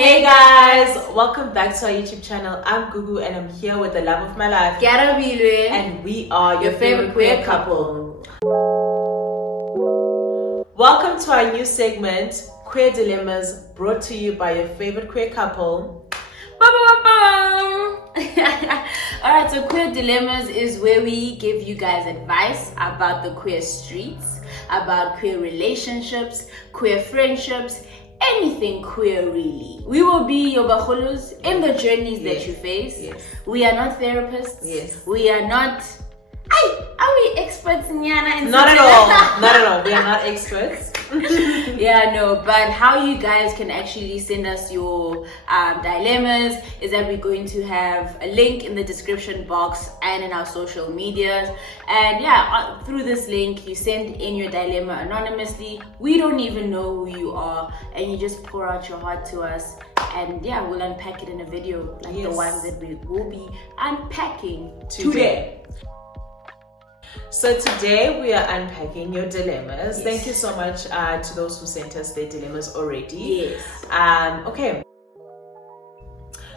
Hey guys, welcome back to our YouTube channel. I'm Gugu and I'm here with the love of my life, Kearabilwe, and we are your favorite queer couple. Welcome to our new segment, Queer Dilemmas, brought to you by your favorite queer couple. Alright, so Queer Dilemmas is where we give you guys advice about the queer streets, about queer relationships, queer friendships, anything queer really. We will be your bacholos in the journeys that you face. Yes. We are not therapists. Yes. We are not... Are we experts, Nyana? Not at all. Not at all. We are not experts. Yeah, no, but how you guys can actually send us your dilemmas is that we're going to have a link in the description box and in our social medias. And yeah, through this link, you send in your dilemma anonymously. We don't even know who you are, and you just pour out your heart to us. And yeah, we'll unpack it in a video like the ones that we will be unpacking today. So today we are unpacking your dilemmas. Yes. Thank you so much to those who sent us their dilemmas already. Yes. Okay.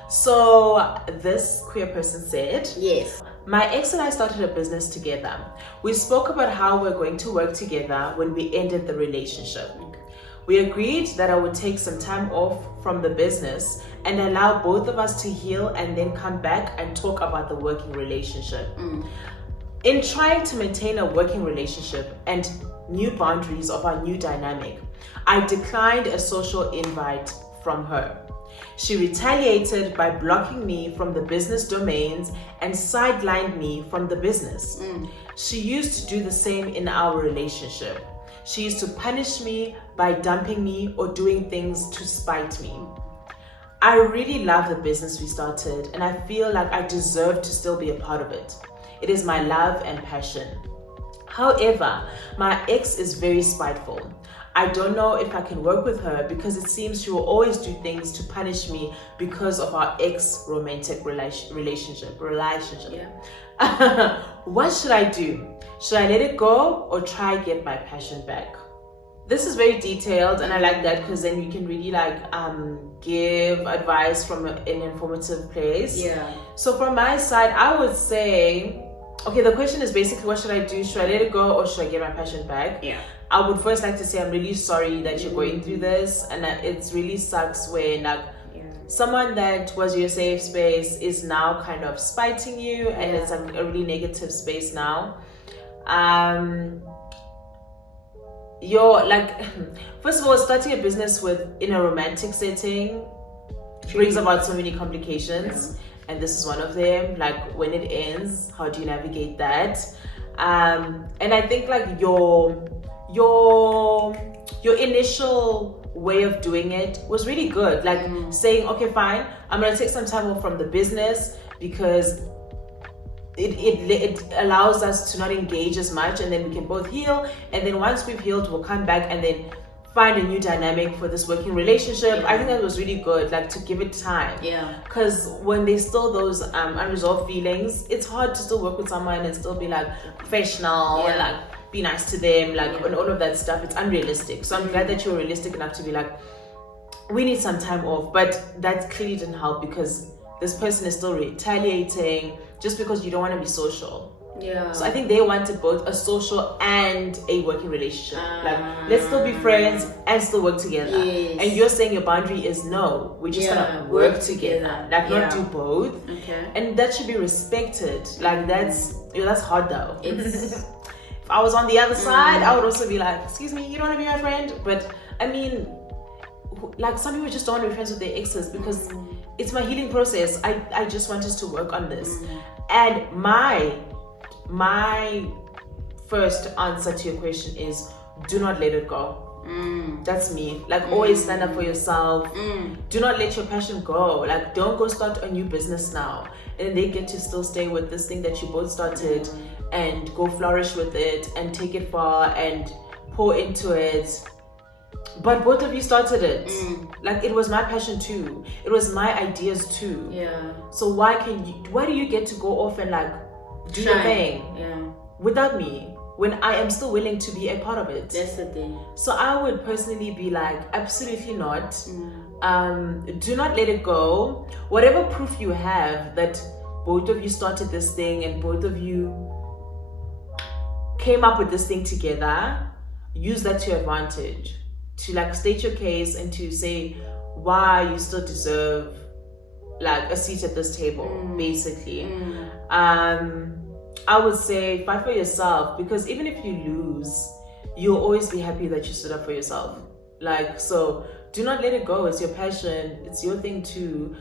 So this queer person said, Yes. My ex and I started a business together. We spoke about how we're going to work together when we ended the relationship. We agreed that I would take some time off from the business and allow both of us to heal and then come back and talk about the working relationship. In trying to maintain a working relationship and new boundaries of our new dynamic, I declined a social invite from her. She retaliated by blocking me from the business domains and sidelined me from the business. She used to do the same in our relationship. She used to punish me by dumping me or doing things to spite me. I really love the business we started, and I feel like I deserve to still be a part of it. It is my love and passion. However, my ex is very spiteful. I don't know if I can work with her because it seems she will always do things to punish me because of our ex-romantic relationship. Yeah. What should I do? Should I let it go or try get my passion back? This is very detailed, and I like that because then you can really give advice from an informative place. Yeah. So from my side, I would say, okay, the question is basically, what should I do? Should I let it go or should I get my passion back? Yeah. I would first like to say I'm really sorry that you're going through this, and that it really sucks when someone that was your safe space is now kind of spiting you, and it's a really negative space now. You're first of all, starting a business in a romantic setting brings about so many complications. And this is one of them. Like, when it ends, how do you navigate that? And I think your initial way of doing it was really good. Saying, okay, fine, I'm gonna take some time off from the business because it allows us to not engage as much, and then we can both heal. And then once we've healed, we'll come back and then find a new dynamic for this working relationship. I think that was really good, to give it time. Yeah. Because when there's still those unresolved feelings, it's hard to still work with someone and still be professional and be nice to them, and all of that stuff. It's unrealistic. So I'm glad that you're realistic enough to be we need some time off. But that clearly didn't help because this person is still retaliating just because you don't want to be social. Yeah. So I think they wanted both a social and a working relationship. Let's still be friends and still work together. Yes. And you're saying your boundary is no, we're just gonna work together. Not do both. Okay. And that should be respected. That's hard though. If I was on the other side, I would also be excuse me, you don't want to be my friend? But I mean, some people just don't want to be friends with their exes because it's my healing process. I just want us to work on this. And my first answer to your question is, do not let it go. That's me. Always stand up for yourself. Do not let your passion go. Don't go start a new business now and they get to still stay with this thing that you both started and go flourish with it and take it far and pour into it. But both of you started it. It was my passion too. It was my ideas too. Yeah. So why do you get to go off and do your thing without me when I am still willing to be a part of it? That's the thing. So I would personally be absolutely not. do not let it go. Whatever proof you have that both of you started this thing and both of you came up with this thing together, use that to your advantage, to like state your case and to say why you still deserve like a seat at this table, basically. I would say fight for yourself, because even if you lose, you'll always be happy that you stood up for yourself. Like, so do not let it go. It's your passion, it's your thing too.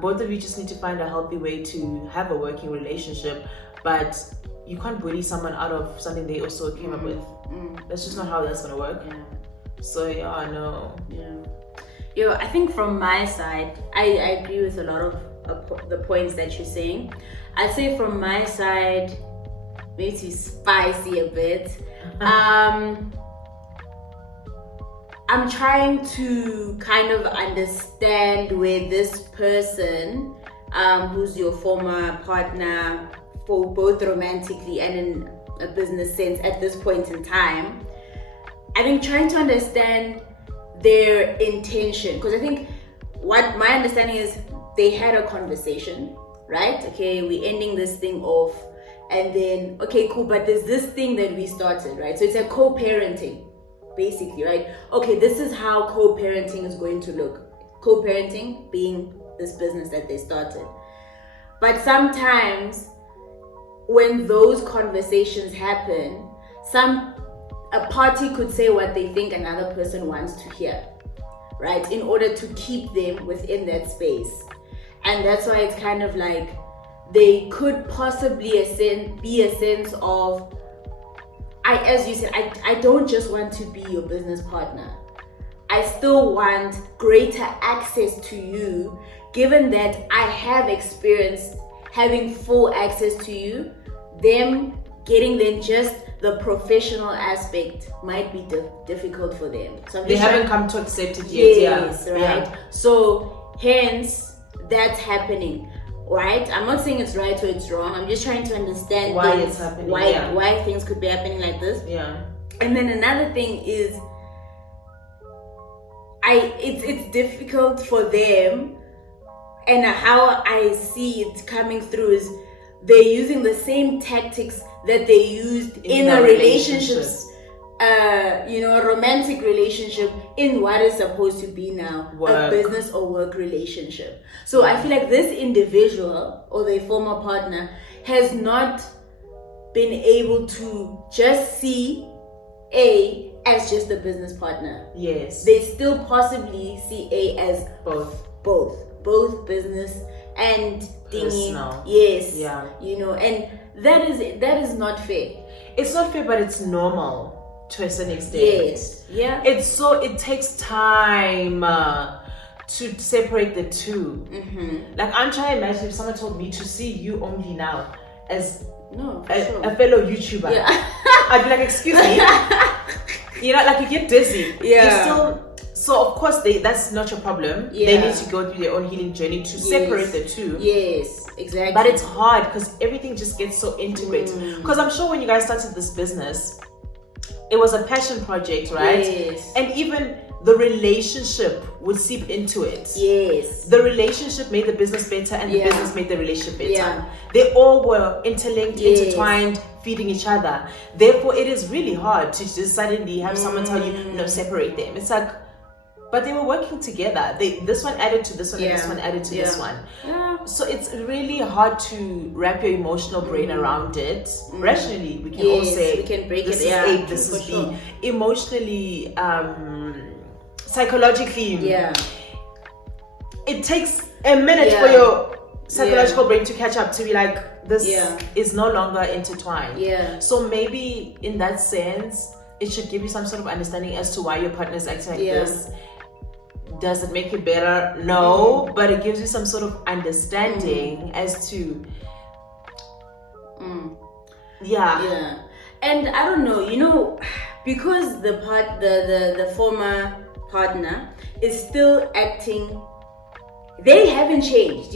Both of you just need to find a healthy way to have a working relationship, but you can't bully someone out of something they also came up with. That's just not how that's gonna work. So yeah, I know. Yo, I think from my side, I agree with a lot of the points that you're saying. I'd say from my side, maybe to spicy a bit. I'm trying to kind of understand where this person, who's your former partner, for both romantically and in a business sense at this point in time, I think trying to understand their intention, because I think what my understanding is, they had a conversation, right? Okay, we're ending this thing off, and then okay, cool, but there's this thing that we started, right? So it's a co-parenting, basically, right? Okay, this is how co-parenting is going to look. Co-parenting being this business that they started. But sometimes when those conversations happen, a party could say what they think another person wants to hear, right? In order to keep them within that space. And that's why it's kind of like they could possibly be a sense of, as you said, I don't just want to be your business partner. I still want greater access to you, given that I have experienced having full access to you. Them getting then just the professional aspect might be difficult for them. So they haven't come to accept it yet. Yes, right. So hence that's happening, right? I'm not saying it's right or it's wrong. I'm just trying to understand why it's happening. Why things could be happening like this. And then another thing is, it's difficult for them, and how I see it coming through is they're using the same tactics that they used in a relationship, a romantic relationship, in what is supposed to be now a business or work relationship. So I feel like this individual or their former partner has not been able to just see A as just a business partner. Yes. They still possibly see A as both business and personal. Yes. Yeah. And that is not fair. It's not fair, but it's normal to a certain extent. Yes. Yeah. It takes time to separate the two. Like, I'm trying to imagine if someone told me to see you only now as a fellow YouTuber. I'd be like, excuse me. Like, you get dizzy. So of course that's not your problem. They need to go through their own healing journey to separate the two. Yes, exactly. But it's hard because everything just gets so integrated. Because I'm sure when you guys started this business, it was a passion project, right? Yes. And even the relationship would seep into it. Yes. The relationship made the business better, and the business made the relationship better. They all were interlinked, intertwined, feeding each other. Therefore, it is really hard to just suddenly have someone tell you, no, separate them. It's like, but they were working together. This one added to this one, and this one added to this one. So it's really hard to wrap your emotional brain around it. Rationally, we can all say, we can break this it. is A, this is B. Emotionally, psychologically, it takes a minute for your psychological brain to catch up, to be like, this is no longer intertwined. So maybe in that sense, it should give you some sort of understanding as to why your partner is acting like this. Does it make it better? No, but it gives you some sort of understanding as to And I don't know, because the former partner is still acting, they haven't changed.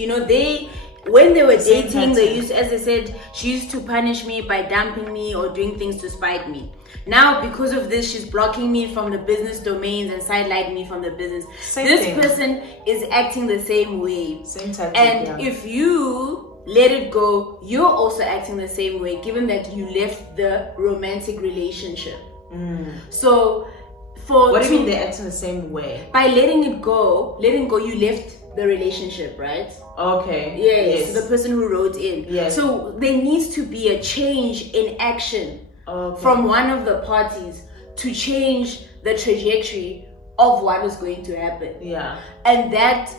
when they were Same dating, they pattern. used, as they said, she used to punish me by dumping me or doing things to spite me. Now, because of this, she's blocking me from the business domains and sidelining me from the business. This person is acting the same way. Same tactic, and if you let it go, you're also acting the same way, given that you left the romantic relationship. So, what do you mean they're acting the same way? By letting go, you left the relationship, right? Okay. Yes. So the person who wrote in. Yes. So there needs to be a change in action from one of the parties to change the trajectory of what is going to happen. Yeah. And that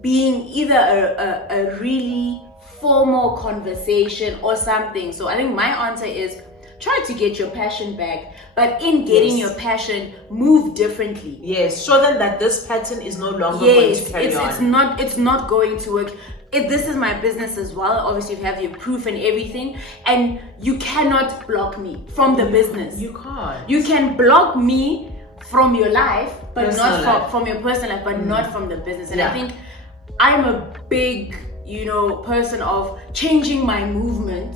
being either a really formal conversation or something. So I think my answer is try to get your passion back, but in getting your passion, move differently. Yes, show them that this pattern is no longer going to carry on. It's not going to work. This is my business as well. Obviously, you have your proof and everything, and you cannot block me from the business. You can't. You can block me from your life, but Personal not life. from your personal life, but not from the business. And I think I'm a big, person of changing my movement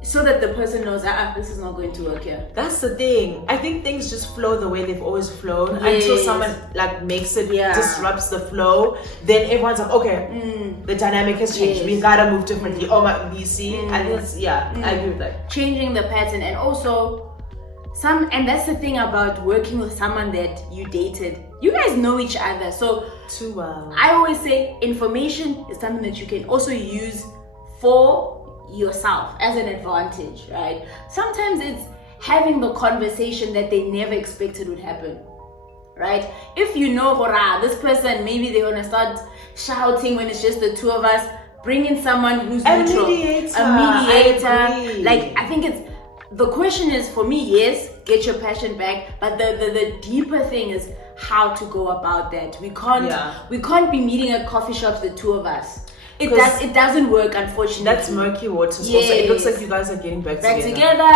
so that the person knows this is not going to work here. That's the thing. I think things just flow the way they've always flown until someone makes it, disrupts the flow. Then everyone's like, okay, the dynamic has changed. We gotta move differently. Oh my, you see? I think that's, I agree with that. Changing the pattern, and also and that's the thing about working with someone that you dated. You guys know each other, so too well. I always say information is something that you can also use for yourself as an advantage, right? Sometimes it's having the conversation that they never expected would happen, right? If you know, this person, maybe they want to start shouting when it's just the two of us, bring in someone who's neutral. A mediator. I think the question is, for me, yes, get your passion back, but the deeper thing is how to go about that. We can't be meeting at coffee shops, the two of us. It doesn't work, unfortunately. That's murky waters. Yes. Also, it looks like you guys are getting back together.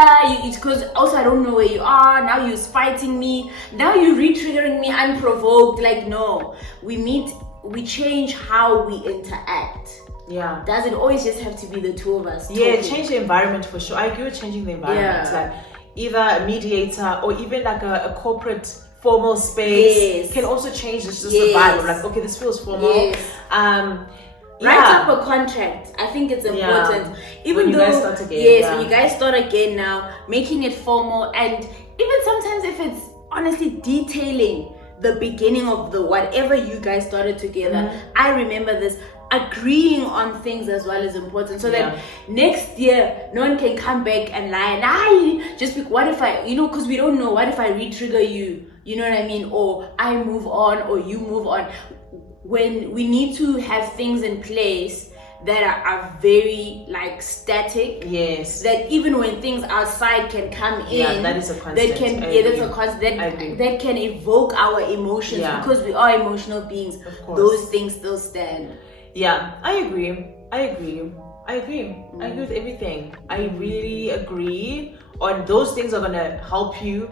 Because also I don't know where you are. Now you're spiting me. Now you're re-triggering me unprovoked. No. We meet, we change how we interact. Yeah. Doesn't always just have to be the two of us talking. Yeah, change the environment for sure. I agree with changing the environment. Like either a mediator or even like a corporate formal space can also change just the vibe of okay, this feels formal. Write up a contract. I think it's important. Even when you guys start again. When you guys start again now, making it formal, and even sometimes if it's honestly detailing the beginning of the whatever you guys started together. I remember this. Agreeing on things as well is important, so that next year no one can come back and lie. Just what if I, because we don't know, what if I re-trigger you? You know what I mean? Or I move on, or you move on. When we need to have things in place that are very static. Yes. That even when things outside can come in, that is a constant. That's a constant. That can evoke our emotions because we are emotional beings. Of course. Those things still stand. Yeah, I agree. I agree with everything. I really agree on those things are gonna help you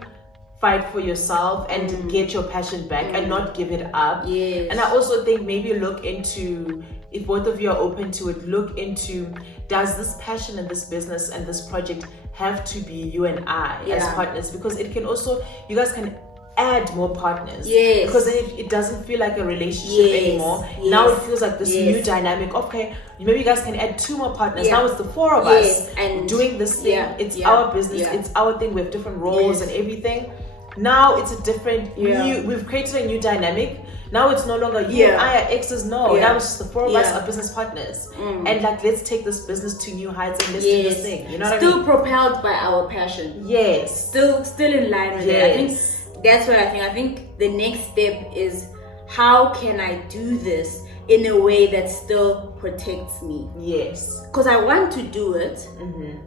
fight for yourself and get your passion back and not give it up. Yes. And I also think maybe look into, if both of you are open to it, look into, does this passion and this business and this project have to be you and I as partners? Because it can also, you guys can add more partners. Yes. Because then it doesn't feel like a relationship anymore. Yes. Now it feels like this new dynamic. Okay, maybe you guys can add 2 more partners. Now it's the 4 of us and doing this thing. It's our business. It's our thing. We have different roles and everything. Now it's a different we've created a new dynamic. Now it's no longer you and I are exes. Now it's just the 4 of us are business partners. And let's take this business to new heights and let's do this thing. You know what I mean? Still propelled by our passion. Yes. Still in line with it. I think that's what I think the next step is, how can I do this in a way that still protects me? Yes. Because I want to do it,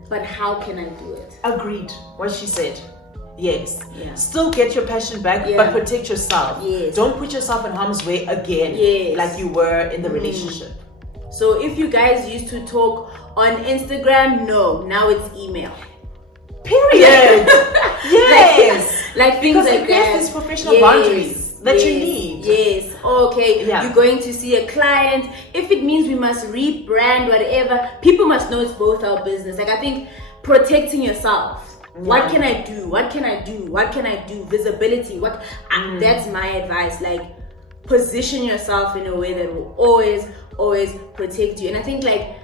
but how can I do it? Agreed. What she said. Yes. Yeah. Still get your passion back, but protect yourself. Yes. Don't put yourself in harm's way again, like you were in the relationship. So if you guys used to talk on Instagram, now it's email. Period. Yes. Like things because like it creates these professional boundaries. that yes, you need. Yes. Okay. Yeah. You're going to see a client. If it means we must rebrand, whatever, people must know it's both our business. Like, I think protecting yourself. Yeah. What can I do? What can I do? What can I do? Visibility. That's my advice. Like, position yourself in a way that will always protect you. And I think, like,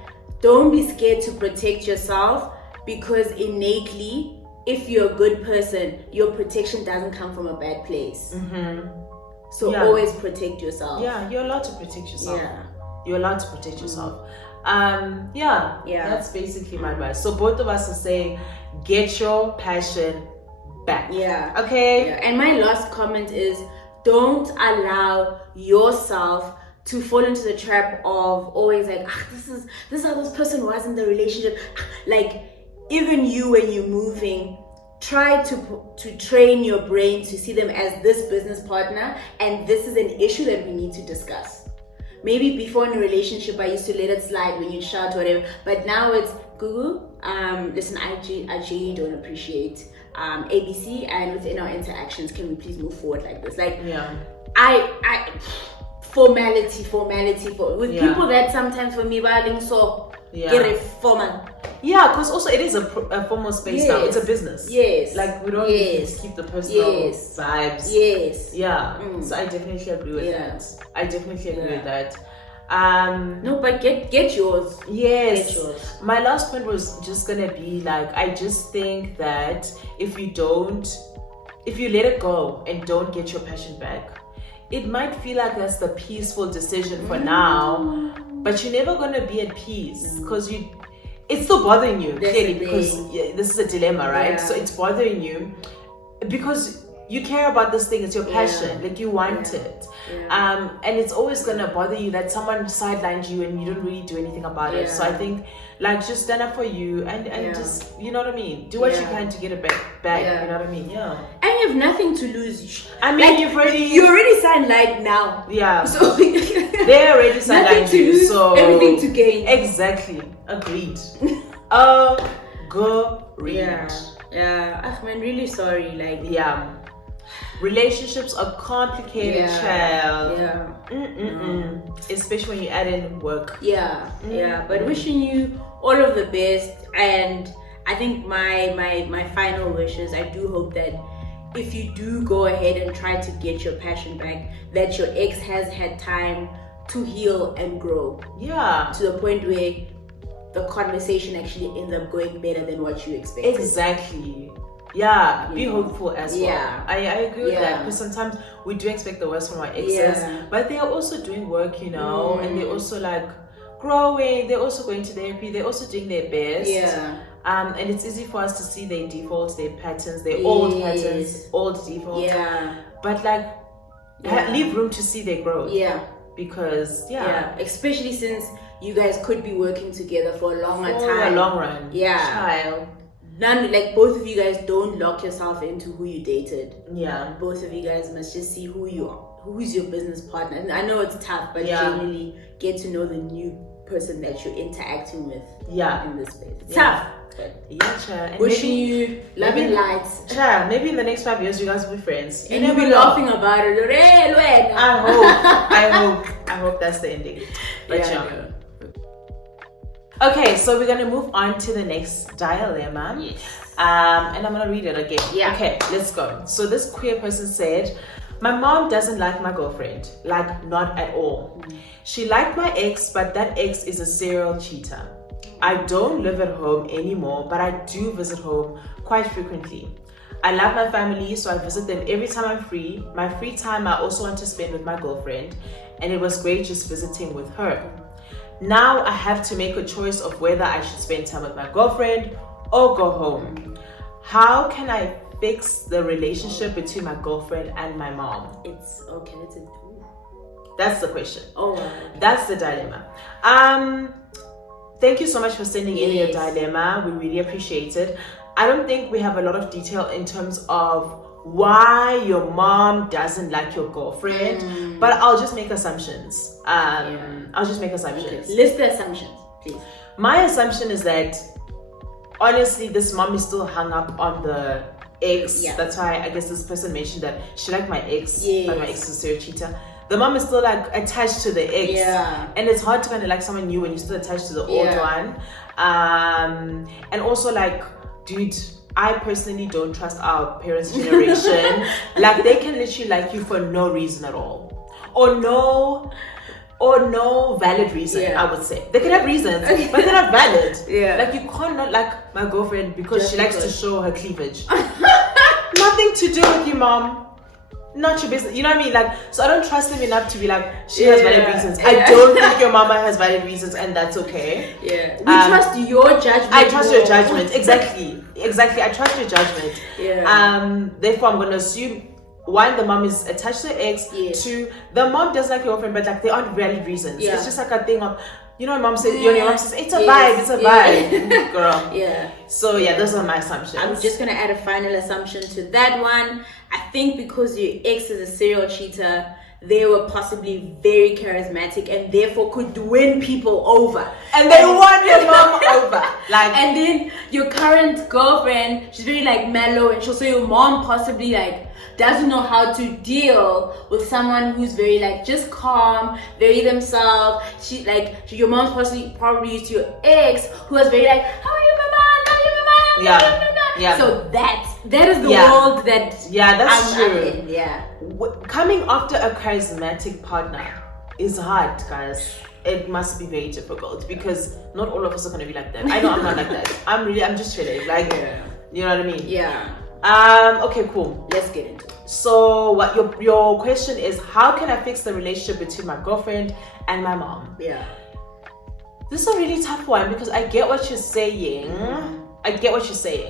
don't be scared to protect yourself, because innately, if you're a good person, your protection doesn't come from a bad place. So always protect yourself. Yeah, you're allowed to protect yourself. Yeah. You're allowed to protect yourself. That's basically my advice. So both of us are saying, get your passion back. Yeah. Okay. Yeah. And my last comment is, don't allow yourself to fall into the trap of always like, this is how this person was in the relationship. Like, even you, when you're moving, try to train your brain to see them as this business partner, and this is an issue that we need to discuss. Maybe before in a relationship, I used to let it slide when you shout or whatever, but now it's Gugu. Listen, I genuinely don't appreciate ABC, and within our interactions, can we please move forward like this? Like, I formality with people that sometimes for me, so get it formal. Yeah, because also it is a formal space now. It's a business. Yes. Like, we don't need to keep the personal vibes. Yes. Yeah. So I definitely agree with that. I definitely agree with that. No, but get yours. Yes. Get yours. My last point was just gonna be like, I just think that if you let it go and don't get your passion back, it might feel like that's the peaceful decision for now, but you're never gonna be at peace, because it's still bothering you, clearly, because this is a dilemma, right? So it's bothering you because you care about this thing. It's your passion. Like, you want it. And it's always gonna bother you that someone sidelined you and you don't really do anything about it. So I think, like, just stand up for you and just, you know what I mean, do what you can to get it back. You know what I mean? And you have nothing to lose. I mean, like, you already signed light now. So they already signed light you, so everything to gain. Exactly. Agreed. Agreed. I'm really sorry. Like, relationships are complicated, child. Especially when you add in work. But wishing you all of the best. And I think my final wishes, I do hope that if you do go ahead and try to get your passion back, that your ex has had time to heal and grow. To the point where the conversation actually ends up going better than what you expected. Exactly. Be hopeful as well. I agree with that, because sometimes we do expect the worst from our exes, but they are also doing work, you know, and they're also like growing, they're also going to therapy, they're also doing their best. And it's easy for us to see their defaults, their patterns, their old patterns, old defaults. But like, leave room to see their growth. Because especially since you guys could be working together for a longer time. For a long run. Child. Like, both of you guys don't lock yourself into who you dated. Both of you guys must just see who's your business partner. And I know it's tough, but genuinely get to know the new person that you're interacting with in this space. It's tough. But wishing you love and lights. Maybe in the next 5 years you guys will be friends. And you'll be laughing about it. I hope that's the ending. But okay, so we're gonna move on to the next dilemma. And I'm gonna read it again. Okay, let's go. So this queer person said, my mom doesn't like my girlfriend, like, not at all. She liked my ex, but that ex is a serial cheater. I don't live at home anymore, but I do visit home quite frequently. I love my family, so I visit them every time I'm free. My free time I also want to spend with my girlfriend, and it was great just visiting with her. Now I have to make a choice of whether I should spend time with my girlfriend or go home. How can I fix the relationship between my girlfriend and my mom? It's okay. That's the question. That's the dilemma. Thank you so much for sending in your dilemma. We really appreciate it. I don't think we have a lot of detail in terms of why your mom doesn't like your girlfriend, but I'll just make assumptions. Okay. List the assumptions, please. My assumption is that honestly this mom is still hung up on the ex. Yeah. That's why I guess this person mentioned that she liked my ex, Yes. but my ex is a serial cheater. The mom is still like attached to the ex, and it's hard to kind of like someone new when you're still attached to the old one. And also like, dude, I personally don't trust our parents' generation. Like they can literally like you for no reason at all, or no valid reason. I would say they can have reasons, but they're not valid. Like you can't not like my girlfriend because she likes to show her cleavage. Nothing to do with you, mom. Not your business. You know what I mean? Like, so I don't trust them enough to be like, she has valid reasons. I don't think your mama has valid reasons, and that's okay. We trust your judgment. I trust your judgment. Exactly. I trust your judgment. Therefore, I'm gonna assume, one, the mom is attached to the ex. Two, the mom doesn't like your girlfriend, but like they aren't valid reasons. It's just like a thing of, you know, mom says, your mom says, it's a vibe, it's a vibe, girl. So those are my assumptions. I'm just gonna add a final assumption to that one. I think because your ex is a serial cheater, they were possibly very charismatic and therefore could win people over. And they won your mom over. Like, and then your current girlfriend, she's very like mellow, and she'll say your mom possibly like doesn't know how to deal with someone who's very like just calm, very themselves. She like your mom's probably used to your ex who was very like, how are you, mama? Love you, mama. So that is the world that that's I'm true. in. Coming after a charismatic partner is hard, guys. It must be very difficult because not all of us are gonna be like that. I know I'm not like that. I'm just chilling. Like, you know what I mean? Okay, cool. Let's get into it. So, what your question is? How can I fix the relationship between my girlfriend and my mom? This is a really tough one because I get what you're saying.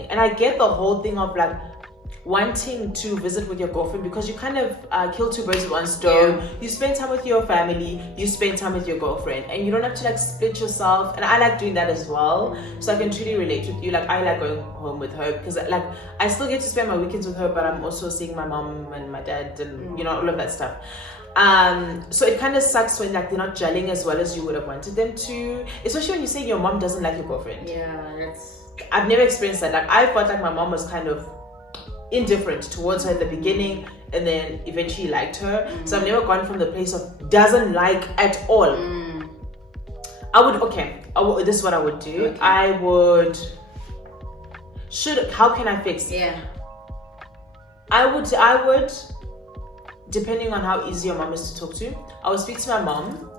And I get the whole thing of like wanting to visit with your girlfriend because you kind of kill two birds with one stone. You spend time with your family, you spend time with your girlfriend, and you don't have to like split yourself. And I like doing that as well, so I can truly relate with you. Like I like going home with her because like I still get to spend my weekends with her, but I'm also seeing my mom and my dad and you know, all of that stuff. So it kind of sucks when like they're not gelling as well as you would have wanted them to, especially when you say your mom doesn't like your girlfriend. I've never experienced that. Like I felt like my mom was kind of indifferent towards her at the beginning and then eventually liked her. So I've never gone from the place of doesn't like at all. This is what I would do. How can I fix it? I would, depending on how easy your mom is to talk to, I would speak to my mom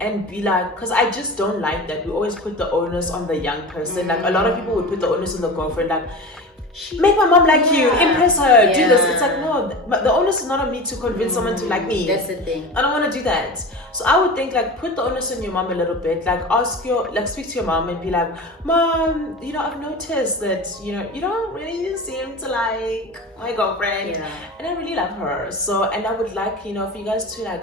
and be like, because I just don't like that we always put the onus on the young person. Like a lot of people would put the onus on the girlfriend, like make my mom like you, impress her, do this. It's like, no, but the onus is not on me to convince someone to like me. That's the thing. I don't want to do that. So I would think like put the onus on your mom a little bit. Like speak to your mom and be like, Mom, you know, I've noticed that, you know, you don't really seem to like my girlfriend, and I really love her. So, and I would like, you know, for you guys to like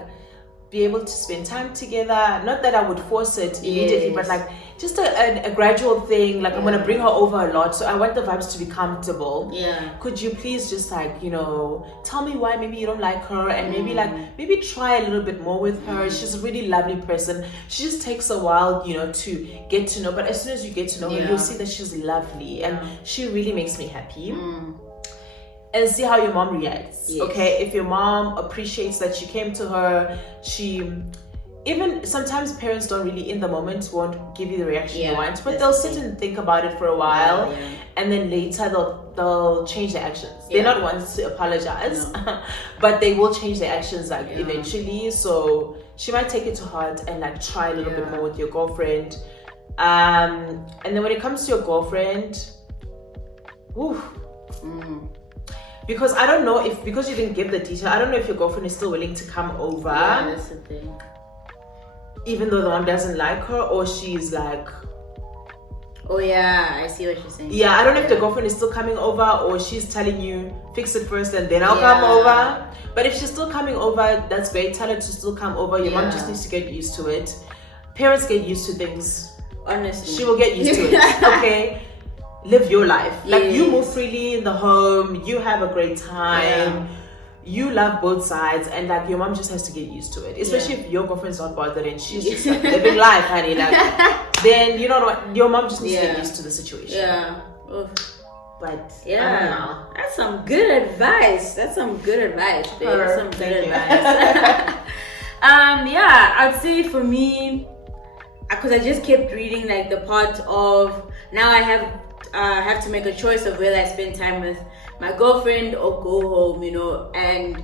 be able to spend time together. Not that I would force it immediately, but like just a gradual thing. Like I'm gonna bring her over a lot, so I want the vibes to be comfortable. Could you please just like, you know, tell me why maybe you don't like her, and maybe try a little bit more with her. She's a really lovely person. She just takes a while, you know, to get to know, but as soon as you get to know her, you'll see that she's lovely and she really makes me happy. And see how your mom reacts. Okay, if your mom appreciates that you came to her, even sometimes parents don't really in the moment won't give you the reaction you want, but they'll sit and think about it for a while, and then later they'll change their actions. They're not ones to apologize, but they will change their actions like eventually. So she might take it to heart and like try a little bit more with your girlfriend. And then when it comes to your girlfriend, because I don't know because you didn't give the detail, I don't know if your girlfriend is still willing to come over. That's the thing. Even though the mom doesn't like her, or she's like, I see what you're saying. I don't know if the girlfriend is still coming over, or she's telling you fix it first and then I'll come over. But if she's still coming over, that's great. Tell her to still come over. Your mom just needs to get used to it. Parents get used to things. Honestly, she will get used to it. Okay. Live your life. Like you move freely in the home, you have a great time, you love both sides, and like your mom just has to get used to it. Especially if your girlfriend's not bothered and she's just like living life, honey. Like then you know what, your mom just needs to get used to the situation. But Yeah, I don't know. that's some good advice. That's some good advice, babe. That's some good Thank you. advice. Yeah, I'd say for me, because I just kept reading like the part of now I have to make a choice of whether I spend time with my girlfriend or go home, you know, and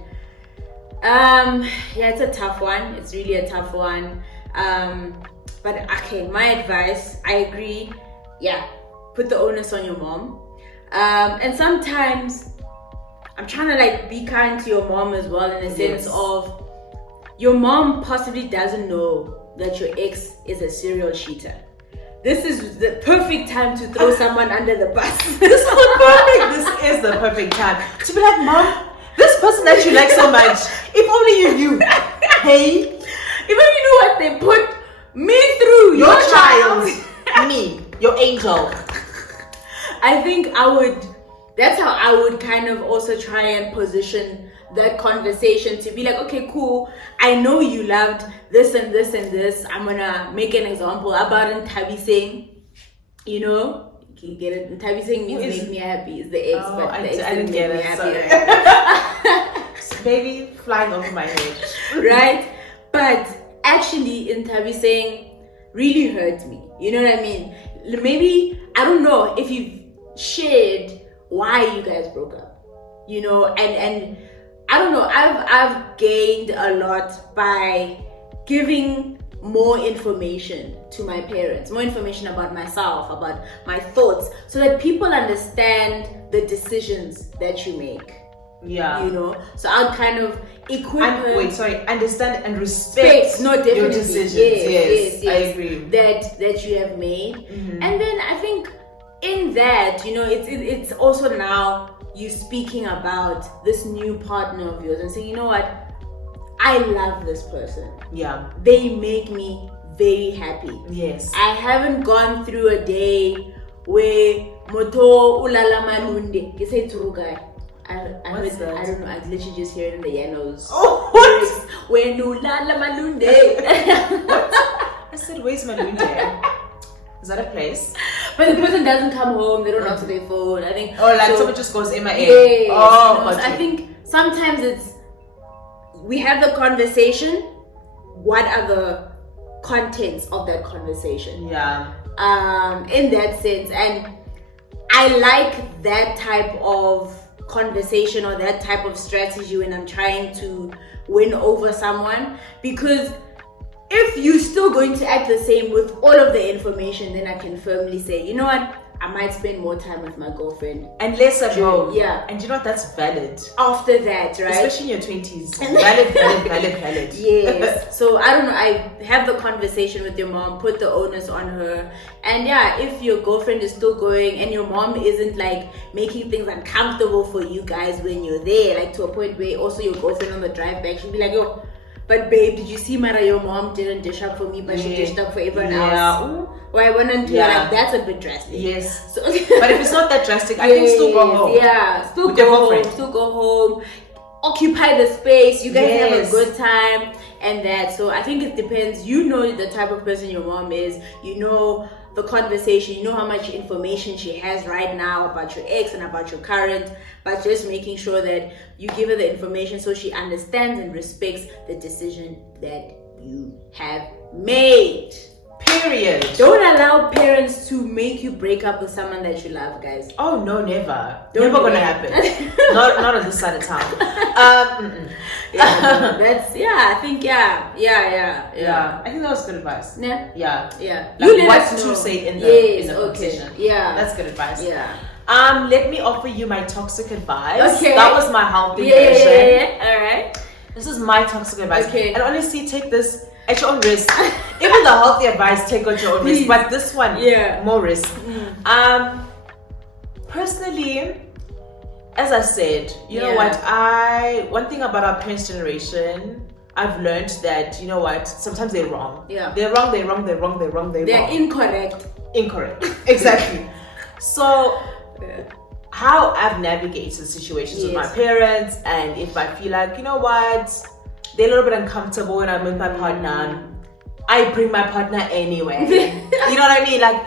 yeah, it's a tough one. It's really a tough one. But okay, my advice, I agree. Yeah, put the onus on your mom. And sometimes I'm trying to like be kind to your mom as well, in the sense of your mom possibly doesn't know that your ex is a serial cheater. This is the perfect time to throw someone under the bus. This is the perfect time to be like, Mom, this person that you like so much, if only you knew. Hey, even you knew what they put me through, your child, me, your angel. I think that's how I would kind of also try and position that conversation, to be like, okay, cool, I know you loved this and this and this. I'm gonna make an example about Ntabi saying, you know, you get it? Ntabi saying means make me happy is the ex, but the ex I didn't get it. Happy, Sorry. Baby flying over my head. right? But actually, Ntabi saying really hurt me. You know what I mean? Maybe, I don't know if you've shared why you guys broke up, you know, and I don't know, I've gained a lot by giving more information to my parents, more information about myself, about my thoughts, so that people understand the decisions that you make. Yeah. You know, so I'll kind of understand and respect your decisions. Yes, I agree. That you have made. And then I think in that, you know, it's also now you speaking about this new partner of yours and saying, you know what, I love this person. Yeah. They make me very happy. Yes. I haven't gone through a day where moto ulala malunde. You say turugai. What's that? I don't know. I literally just hear it in the Yanos. Oh, what? When ulala malunde. What? I said, where's Malunde? Is that a place? But the person doesn't come home, they don't answer their phone. I think. Oh, like someone just goes MIA. Yes, oh, you know, so I think sometimes we have the conversation. What are the contents of that conversation? Yeah. In that sense, and I like that type of conversation or that type of strategy when I'm trying to win over someone, because if you're still going to act the same with all of the information, then I can firmly say, you know what, I might spend more time with my girlfriend. And less at home. Yeah. And you know what, that's valid. After that, right? Especially in your 20s. Valid. Yes. So I don't know, I have the conversation with your mom, put the onus on her. And yeah, if your girlfriend is still going and your mom isn't like making things uncomfortable for you guys when you're there, like to a point where also your girlfriend on the drive back, she'll be like, yo, but babe, did you see Mara, your mom didn't dish up for me, but she dished up for everyone else? Or I went into like, that's a bit drastic. Yes. So, but if it's not that drastic, I can still go home. Yeah, still go home, occupy the space, you guys have a good time and that. So I think it depends. You know the type of person your mom is, you know the conversation, you know how much information she has right now about your ex and about your current, but just making sure that you give her the information so she understands and respects the decision that you have made. Period. Don't allow parents to make you break up with someone that you love, guys. Oh no, never. Never gonna happen. not on this side of town. I think I think that was good advice. Yeah. Like what to say in the conversation. Yeah, that's good advice. Yeah. Let me offer you my toxic advice. Okay. That was my healthy version. All right. This is my toxic advice. Okay. And honestly, take this at your own risk. Even the healthy advice, take at your own risk. But this one, more risk. Personally, as I said, you know what? One thing about our parents' generation, I've learned that, you know what? Sometimes they're wrong. Yeah. They're wrong. They're incorrect. Exactly. So, how I've navigated situations with my parents, and if I feel like, you know what, they're a little bit uncomfortable when I'm with my partner, I bring my partner anyway. You know what I mean? Like,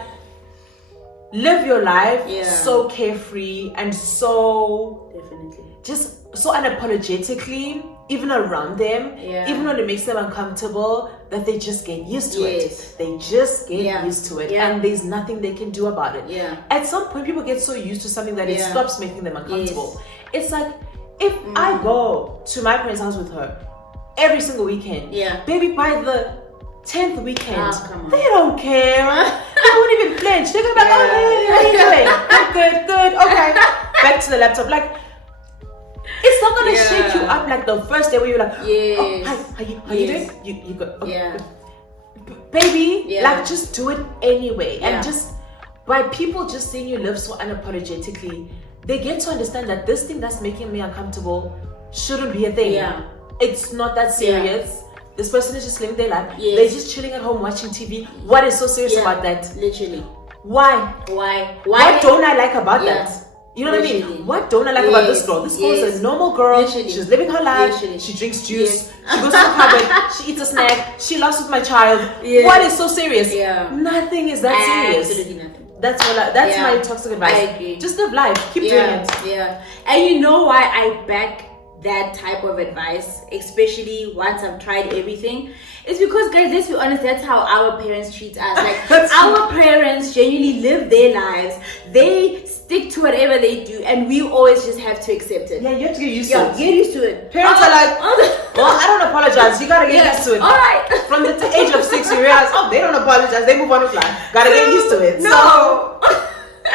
live your life Yeah. so carefree and so Definitely. just so unapologetically, even around them, Yeah. even when it makes them uncomfortable, that they just get used to Yes. it. They just get Yeah. used to it, Yeah. and there's nothing they can do about it. Yeah. At some point, people get so used to something that it Yeah. stops making them uncomfortable. It's like if I go to my parents' house with her every single weekend, Yeah. baby, by the 10th weekend, come on. they don't care. They won't even flinch. They're gonna be like, Yeah. oh, hey, how you doing? Good, okay. Back to the laptop. Like, it's not gonna Yeah. shake you up like the first day where you're like, Yes. oh, hi, how you Yes. doing? You go, okay, Yeah. good. Baby, Yeah. like, just do it anyway. Yeah. And just by people just seeing you live so unapologetically, they get to understand that this thing that's making me uncomfortable shouldn't be a thing. Yeah. It's not that serious. This person is just living their life. Yes. They're just chilling at home watching TV. What is so serious Yeah. about that? Literally. Why? Why? What don't I like about Yeah. that? You know what I Literally. mean? What don't I like about this Yes. girl? This girl is Yes. a normal girl. Literally. She's living her life. Literally. She drinks juice. Yes. She goes to the cupboard. She eats a snack. She laughs with my child. Yes. What is so serious? Yeah. Nothing is that serious. Absolutely nothing. That's Yeah. my toxic advice. I agree. Just live life. Keep doing it. Yeah. And you know why I back that type of advice, especially once I've tried everything? It's because, guys, let's be honest, that's how our parents treat us. Like, That's our parents genuinely live their lives. They stick to whatever they do, and we always just have to accept it. Yeah, you have to get used to Yeah, it. get used to it. Parents are like, well, I don't apologize. You gotta get Yeah. used to it. All right. From the age of 6, you realize, oh, they don't apologize. They move on with life. Gotta get used to it. No. So,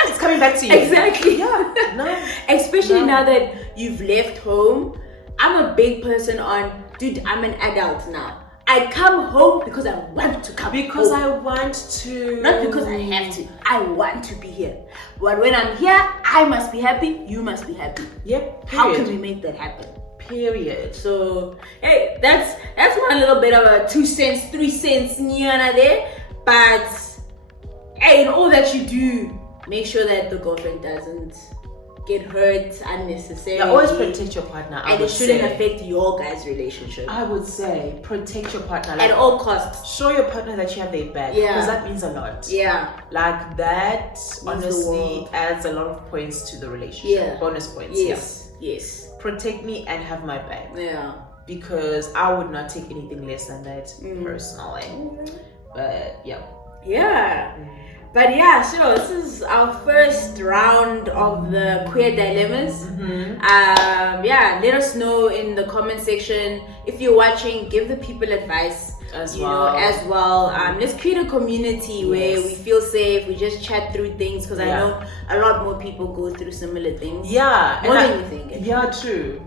it's coming back to you. Exactly. Yeah. No. Especially No. now that you've left home. I'm a big person on, dude, I'm an adult now. I come home because I want to come Because home. I want to. Not because I have to. I want to be here. But when I'm here, I must be happy. You must be happy. Yep. How Period. can we make that happen? Period. So, hey, that's my little bit of a 2 cents, 3 cents, nyana there. But, hey, in all that you do, make sure that the girlfriend doesn't get hurt unnecessarily. Yeah, always protect your partner. I And would it shouldn't say. affect your guys' relationship. I would say protect your partner. At all costs. Show your partner that you have their back. Yeah. Because that means a lot. Yeah. Like that the honestly world. adds a lot of points to the relationship. Yeah. Bonus points. Yes. Yes. Yeah. Protect me and have my back. Yeah. Because I would not take anything less than that Mm. personally. But yeah. Yeah. But yeah, so this is our first round of the queer dilemmas. Yeah, let us know in the comment section. If you're watching, give the people advice As you well. know, as well. Let's create a community where Yes. we feel safe. We just chat through things because I Yeah. know a lot more people go through similar things. Yeah. More and than you think. actually. Yeah, true.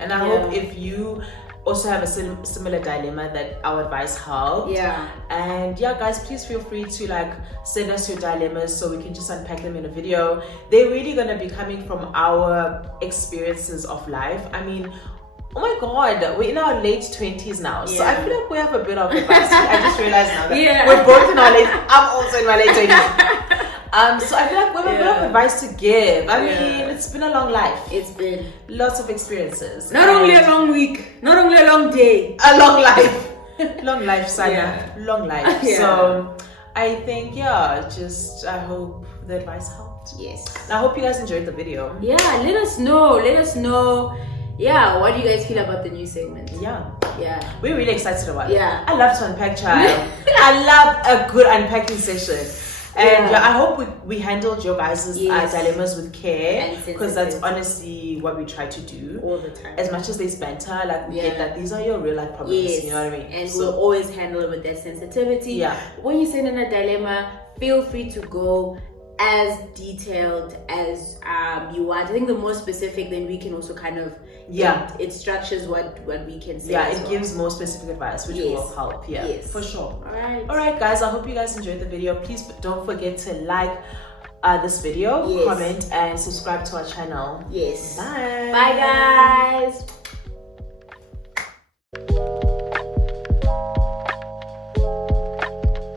And I Yeah. hope if you also have a similar dilemma that our advice helped. Yeah. And yeah, guys, please feel free to like send us your dilemmas so we can just unpack them in a video. They're really gonna be coming from our experiences of life. I mean, oh my god, we're in our late 20s now, so I Yeah. feel like we have a bit of advice. I just realized now that Yeah. we're both in our late. I'm also in my late 20s. So I feel like we have a bit of Yeah. advice to give. I Yeah. mean, it's been a long life. It's been Lots of experiences. not only a long week, not only a long day. a long life. Long life, Sana. Yeah. Long life. Yeah. So I think, yeah, just I hope the advice helped. Yes. I hope you guys enjoyed the video. Yeah, let us know. Yeah, what do you guys feel about the new segment? Yeah. Yeah. We're really excited about it. Yeah. I love to unpack, child. I love a good unpacking session. And Yeah. I hope we handled your guys' Yes. dilemmas with care, And because that's sensitivity. honestly what we try to do. All the time. As much as there's banter, like we Yeah. get that these are your real life problems. Yes. You know what I mean? And So- we'll always handle it with that sensitivity. Yeah. When you send in a dilemma, feel free to go as detailed as you want. I think the more specific, then we can also kind of it structures what we can say. Yeah, as it well. gives more specific advice, which Yes. will help. Yeah, Yes. for sure. All Alright, guys, I hope you guys enjoyed the video. Please don't forget to like this video, Yes. comment, and subscribe to our channel. Yes. Bye. Bye, guys.